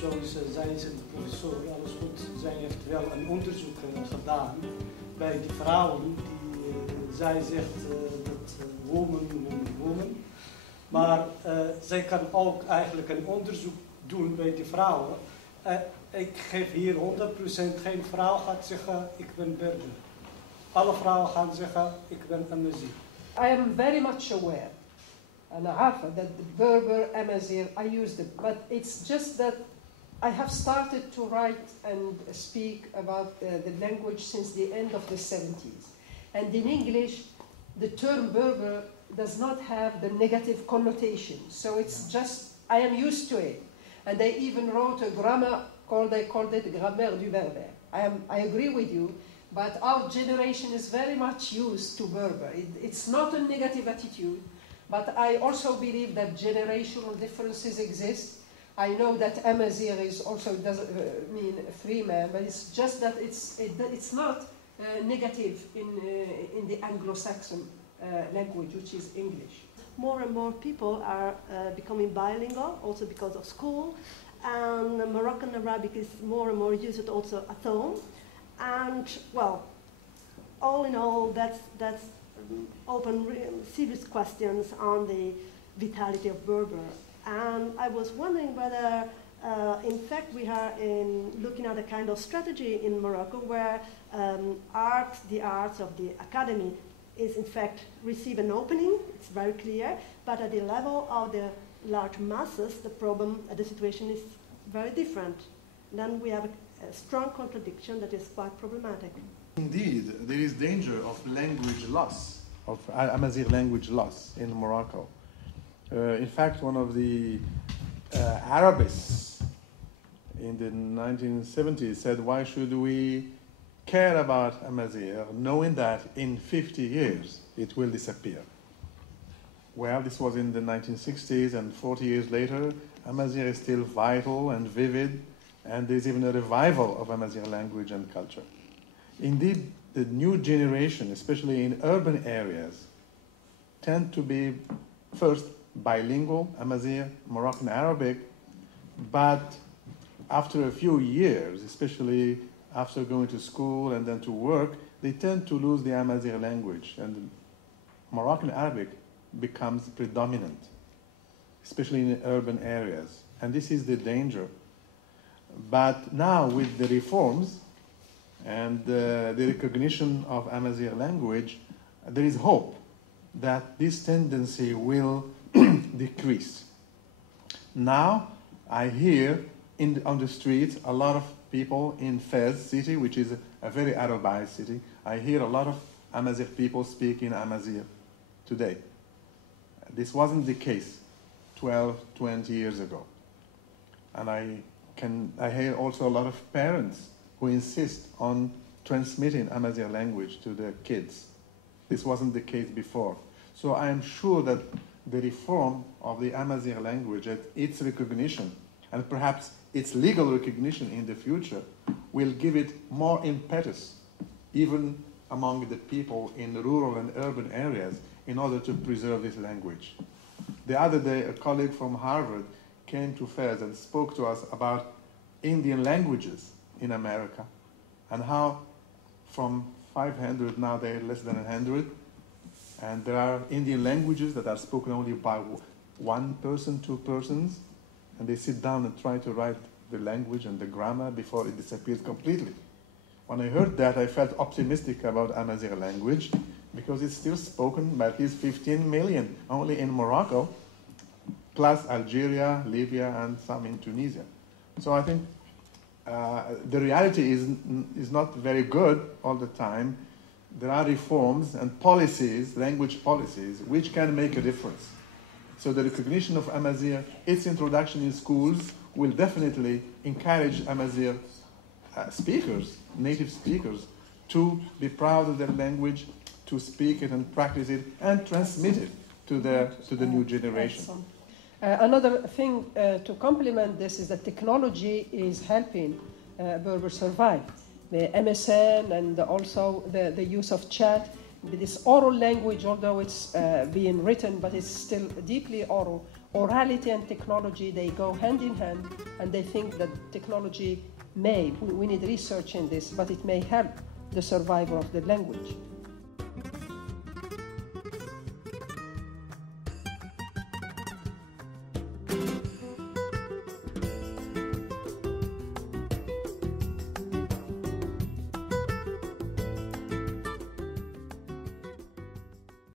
zoals zei ze, de professor, alles goed. Zij heeft wel een onderzoek gedaan bij die vrouwen die zij zegt dat woman. Maar zij kan ook eigenlijk een onderzoek doen bij die vrouwen. Ik geef hier 100%, geen vrouw gaat zeggen ik ben Berber. Alle vrouwen gaan zeggen ik ben Amazigh. I am very much aware, and that the Berber, Amazigh, I use them, but it's just that I have started to write and speak about the language since the end of the 70s. And in English, the term Berber does not have the negative connotation. So it's just, I am used to it. And they even wrote a grammar they called it Grammaire du Berber. I agree with you, but our generation is very much used to Berber. It's not a negative attitude, but I also believe that generational differences exist. I know that Amazigh is also doesn't mean free man, but it's just that it's not negative in the Anglo-Saxon language, which is English. More and more people are becoming bilingual, also because of school, and Moroccan Arabic is more and more used also at home. And well, all in all, that's open serious questions on the vitality of Berber. And I was wondering whether, in fact, we are looking at a kind of strategy in Morocco where the arts of the academy is in fact receive an opening, it's very clear, but at the level of the large masses, the situation is very different. Then we have a strong contradiction that is quite problematic. Indeed, there is danger of language loss, of Amazigh language loss in Morocco. In fact, one of the Arabists in the 1970s said, why should we care about Amazigh, knowing that in 50 years it will disappear? Well, this was in the 1960s, and 40 years later, Amazigh is still vital and vivid, and there's even a revival of Amazigh language and culture. Indeed, the new generation, especially in urban areas, tend to be first bilingual, Amazigh, Moroccan Arabic, but after a few years, especially after going to school and then to work, they tend to lose the Amazigh language, and Moroccan Arabic becomes predominant, especially in urban areas. And this is the danger. But now with the reforms and the recognition of Amazigh language, there is hope that this tendency will decrease. Now I hear on the streets a lot of people in Fez city, which is a very Arabized city. I hear a lot of Amazigh people speaking Amazigh today. This wasn't the case 12, 20 years ago. And I hear also a lot of parents who insist on transmitting Amazigh language to their kids. This wasn't the case before. So I am sure that the reform of the Amazigh language, its recognition, and perhaps its legal recognition in the future, will give it more impetus, even among the people in rural and urban areas, in order to preserve this language. The other day, a colleague from Harvard came to Fez and spoke to us about Indian languages in America, and how from 500 now there are less than 100, and there are Indian languages that are spoken only by one person, two persons, and they sit down and try to write the language and the grammar before it disappears completely. When I heard that, I felt optimistic about Amazigh language, because it's still spoken by at least 15 million only in Morocco, plus Algeria, Libya, and some in Tunisia. So I think the reality is not very good all the time. There are reforms and policies, language policies, which can make a difference. So the recognition of Amazigh, its introduction in schools, will definitely encourage Amazigh speakers, native speakers, to be proud of their language, to speak it and practice it and transmit it to the new generation. Another thing to complement this is that technology is helping Berber survive. The MSN and also the use of chat this oral language, although it's being written, but it's still deeply oral. Orality and technology, they go hand in hand, and they think that technology we need research in this, but it may help the survival of the language.